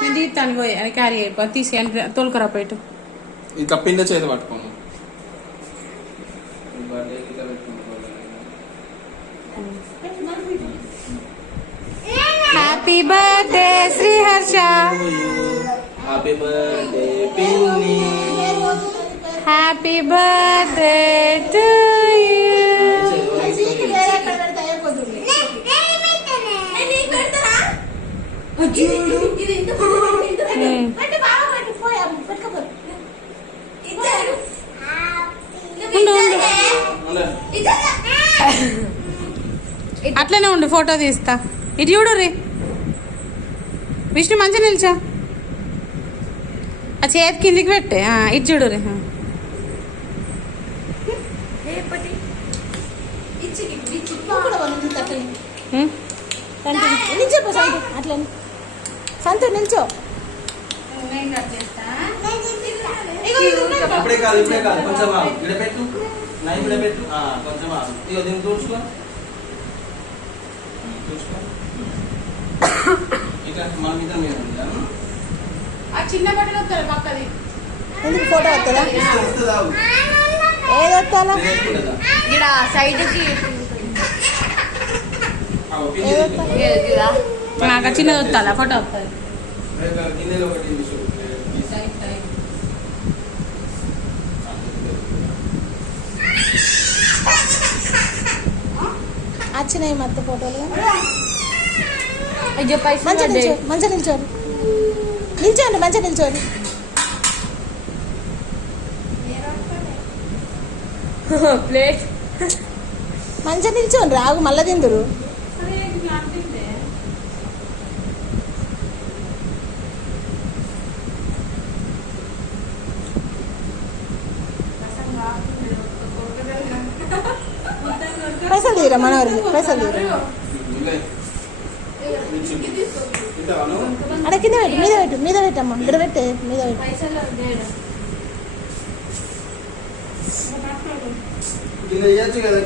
నేను తీస్తాను పోయి అది క్యారీ అయిపో తీసుకెళ్ళి తోలుకరా పోయిటు ఇట్లా పిండ చేతి పట్టుకోను. Happy birthday Sriharsha, happy birthday పిన్ని, హ్యాపీ బర్త్డే టు అట్లనే ఉండు ఫోటో తీస్తా. ఇటు చూడు రే విష్ణు మంచిగా నిల్చో, ఆ చేతి కిందికి పెట్టే. ఇటు చూడు రే అట్లా సంతు నిల్చో. ఇప్పుడే కాదు ఇప్పుడే కాదు కొంచెం విడపెట్టు నై విడపెట్టు కొంచెం ఇక దీన్ని చూసుకో చూసుకో ఇట్లా మన మీద మీద ఉంటాను. ఆ చిన్న బట్టలు వస్తారు పక్కది ఎందుకు ఫోటో వస్తుందా? వస్తుందా ఏది వస్తాలా? ఇక్కడ సైడ్కి నాకు చిన్నది వస్తా ఫోటో వస్తుంది. గిన్నెలో ఒకటి తీసుకో. వచ్చినాయి మధ్య ఫోటోలు. అయ్యో పైసలు మంచిగా నిల్చోండి, నిల్చోండి మంచిగా నిల్చోండి. ప్లేట్ మంచిగా నిల్చోండి, రాగు మళ్ళా తిందురు. పైసలు తీరా మనవరికి, పైసలు తీరా. అక్కడ కింద పెట్టు, మీద పెట్టమ్మా, ఇక్కడ పెట్టే మీద పెట్టు. కింద ఇయ్యచ్చు కదా.